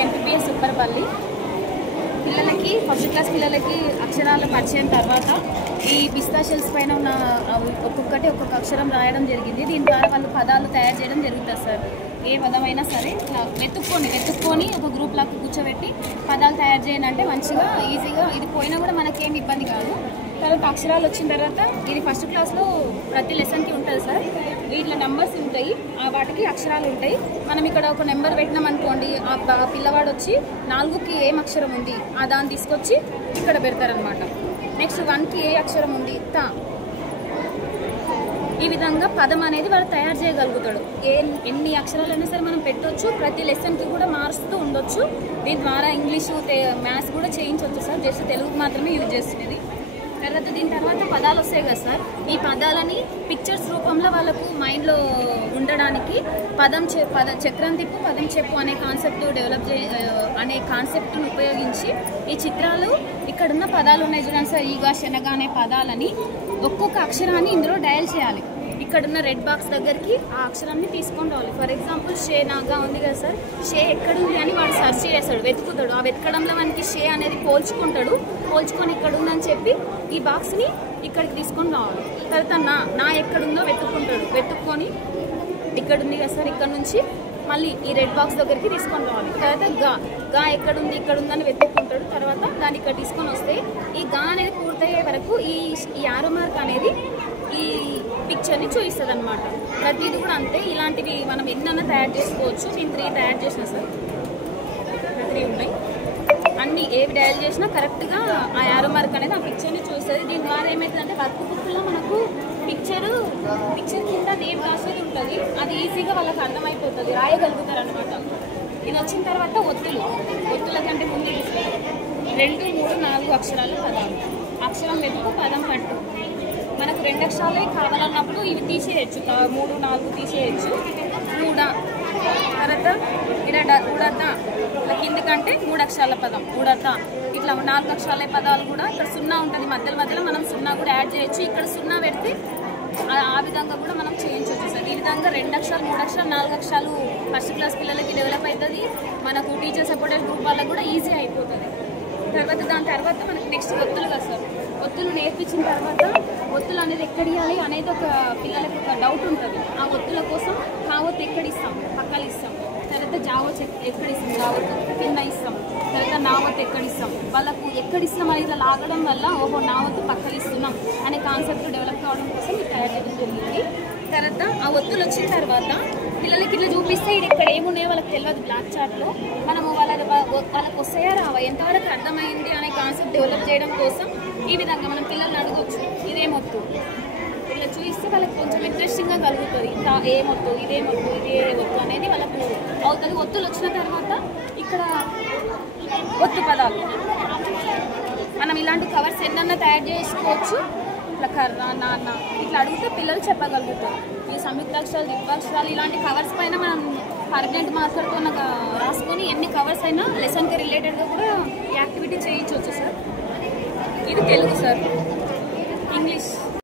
Sir MPPS సూపర్పల్లి. పిల్లలకి first class పిల్లలకి అక్షరాల పరిచయం తర్వాత ఈ పిస్తా షెల్స్ పైన ఉన్న ఒక్కొక్క అక్షరం రాయడం జరిగింది. దీని ద్వారా వాళ్ళు పదాలు తయారు చేయడం జరుగుతుంది సార్. ఏ పదమైనా సరే ఇట్లా వెతుక్కొని ఒక గ్రూప్ లాగా కూర్చోబెట్టి పదాలు తయారు చేయండి అంటే మంచిగా ఈజీగా ఇది పోయినా కూడా మనకేం ఇబ్బంది కాదు. తర్వాత అక్షరాలు వచ్చిన తర్వాత ఇది ఫస్ట్ క్లాస్లో ప్రతి లెసన్కి ఉంటుంది సార్. వీటిలో నెంబర్స్ ఉంటాయి, వాటికి అక్షరాలు ఉంటాయి. మనం ఇక్కడ ఒక నెంబర్ పెట్టినాం అనుకోండి, ఆ పిల్లవాడు వచ్చి 4కి ఏం అక్షరం ఉంది దాన్ని తీసుకొచ్చి ఇక్కడ పెడతారనమాట. నెక్స్ట్ 1కి ఏ అక్షరం ఉంది తా. ఈ విధంగా పదం అనేది వాడు తయారు చేయగలుగుతాడు. ఎన్ని అక్షరాలైనా సరే మనం పెట్టవచ్చు. ప్రతి లెసన్కి కూడా మారుస్తూ ఉండొచ్చు. దీని ద్వారా ఇంగ్లీషు మ్యాథ్స్ కూడా చేయించవచ్చు సార్. జస్ట్ తెలుగు మాత్రమే యూజ్ చేస్తున్నది. తర్వాత దీని తర్వాత పదాలు వస్తాయి కదా సార్. ఈ పదాలని పిక్చర్స్ రూపంలో వాళ్ళకు మైండ్లో ఉండడానికి చక్రం తిప్పు పదం చెప్పు అనే కాన్సెప్ట్ అనే కాన్సెప్ట్ను ఉపయోగించి ఈ చిత్రాలు ఇక్కడున్న పదాలు ఉన్నాయి చూడండి సార్. ఈగ శనగ అనే పదాలని ఒక్కొక్క అక్షరాన్ని ఇందులో డయల్ చేయాలి. ఇక్కడున్న రెడ్ బాక్స్ దగ్గరికి ఆ అక్షరాన్ని తీసుకొని రావాలి. ఫర్ ఎగ్జాంపుల్ షే నాగా ఉంది కదా సార్. షే ఎక్కడుంది అని వాడు సర్చ్ చేస్తాడు, వెతుకుతాడు. ఆ వెతకడంలో మనకి షే అనేది పోల్చుకొని ఇక్కడ ఉందని చెప్పి ఈ బాక్స్ని ఇక్కడికి తీసుకొని రావాలి. తర్వాత నా ఎక్కడుందో వెతుక్కొని ఇక్కడ ఉంది కదా సార్, ఇక్కడ నుంచి మళ్ళీ ఈ రెడ్ బాక్స్ దగ్గరికి తీసుకొని రావాలి. తర్వాత గా ఎక్కడుంది ఇక్కడ ఉందని వెతుక్కుంటాడు. తర్వాత దాన్ని ఇక్కడ తీసుకొని వస్తే ఈ గా అనేది పూర్తయ్యే వరకు ఈ యారో మార్క్ అనేది ఈ పిక్చర్ని చూపిస్తుంది అనమాట. ప్రతిదీ కూడా అంతే. ఇలాంటివి మనం ఎన్నైనా తయారు చేసుకోవచ్చు. నేను 3 తయారు చేసిన సార్. 3 ఉన్నాయి. అన్నీ ఏవి డయల్ చేసినా కరెక్ట్గా ఆ యారో మార్క్ అనేది ఆ పిక్చర్ని చూస్తుంది. దీని ద్వారా ఏమవుతుందంటే వర్క్ బుక్లో మనకు పిక్చర్ కింద నేమ్ రాసేది ఉంటుంది. అది ఈజీగా వాళ్ళకి అర్థమైపోతుంది, రాయగలుగుతారు అనమాట. ఇది వచ్చిన తర్వాత ఒత్తుల కంటే ముందు 2, 3, 4 అక్షరాలు పదాలు. అక్షరం వెతుకు పదం పట్టు. మనకు 2 అక్షరాలే కావాలన్నప్పుడు ఇవి తీసేయచ్చు. 3, 4 తీసేయచ్చు. తర్వాత ఇలా ఉడత ఇట్లా కిందకంటే 3 అక్షరాల పదం ఉడత. ఇట్లా 4 అక్షరాల పదాలు కూడా ఇక్కడ 0 ఉంటుంది. మధ్యలో మనం 0 కూడా యాడ్ చేయొచ్చు. ఇక్కడ 0 పెడితే ఆ విధంగా కూడా మనం చేయించవచ్చు సార్. ఈ విధంగా 2 అక్షరాలు 3 అక్షరాలు 4 అక్షరాలు ఫస్ట్ క్లాస్ పిల్లలకి డెవలప్ అవుతుంది. మనకు టీచర్ సపోర్టెడ్ గ్రూప్ వాళ్ళకి కూడా ఈజీ అయిపోతుంది. దాని తర్వాత మనకి నెక్స్ట్ ఒత్తులు కదా సార్. ఒత్తులు నేర్పించిన తర్వాత ఒత్తులు అనేది ఎక్కడ ఇవ్వాలి అనేది ఒక పిల్లలకు ఒక డౌట్ ఉంటుంది. ఆ ఒత్తుల కోసం కావత్తు ఎక్కడ ఇస్తాం, పక్కలు ఇస్తాం. తర్వాత జావత్ ఎక్కడ ఇస్తాం, జావత్ కింద ఇస్తాం. తర్వాత నావత్ ఎక్కడ ఇస్తాం, వాళ్ళకు ఎక్కడ ఇస్తాం అనేది ఇలా లాగడం వల్ల ఓహో నావత్తు పక్కలు ఇస్తున్నాం అనే కాన్సెప్ట్ డెవలప్ కావడం కోసం ఇది తయారు చేయడం జరిగింది. తర్వాత ఆ ఒత్తులు వచ్చిన తర్వాత పిల్లలకి ఇట్లా చూపిస్తే ఇది ఇక్కడ ఏమున్నాయో వాళ్ళకి తెలియదు. బ్లాక్ చార్ట్లో మనము వాళ్ళకి వస్తాయా రావా, ఎంతవరకు అర్థమైంది అనే కాన్సెప్ట్ డెవలప్ చేయడం కోసం ఈ విధంగా మనం పిల్లల్ని అడగొచ్చు. ఇదేమొత్తు ఇట్లా చూపిస్తే వాళ్ళకి కొంచెం ఇంట్రెస్టింగ్గా కలుగుతుంది. ఏమొత్తు ఇదే ఒత్తు అనేది వాళ్ళకు అవుతుంది. ఒత్తులు వచ్చిన తర్వాత ఇక్కడ ఒత్తు పదాలు మనం ఇలాంటి కవర్స్ ఎన్నన్నా తయారు చేసుకోవచ్చు. ఇట్లా కర్ర నాన్న ఇట్లా అడిగితే పిల్లలు చెప్పగలుగుతారు. ఈ సంయుక్తాక్షరాలు ద్విత్వాక్షరాలు ఇలాంటి కవర్స్ పైన మనం పర్మనెంట్ మార్కర్తో రాసుకొని ఎన్ని కవర్స్ అయినా లెసన్కి రిలేటెడ్గా కూడా యాక్టివిటీ చేయించవచ్చు సార్. ఇది తెలుగు సార్.